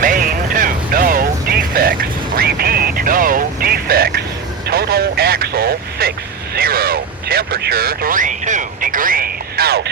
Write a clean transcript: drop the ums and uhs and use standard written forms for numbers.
Main 2, no defects. Repeat, no defects. Total axle 60. Temperature 32 degrees. Out.